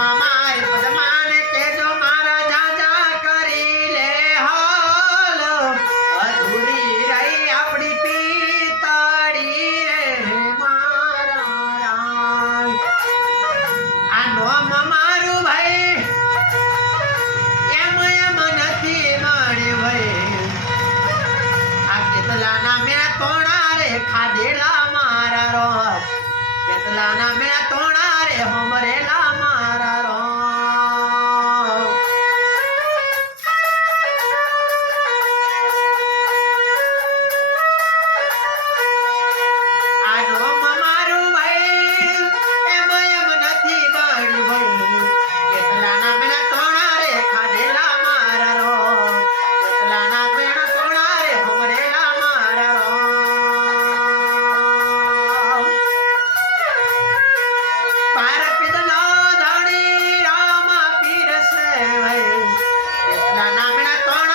મારી પદમાને કેજો મારા જાજા કરી લે હાલ અધૂરી રહી આપણી પિતાડી રે મારા રામ આ નોમ મારું ભાઈ એમ નથી માણે ભાઈ આ કેટલાના મેં તોણા રે ખાધેલા મારા રોમ કેટલાના મેં તોણા રે હોમરેલા મારા રોમ આ નોમ મારું ભાઈ એમ નથી બાણી ભાઈ કેટલાના મેં તોણા રે ખાધેલા મારા રોમ કેટલાના મેં તોણા રે હોમરેલા મારા રોમ બાર પીધનો ધણી રામ પીરસે ભાઈ કેટલાના મેં તોણા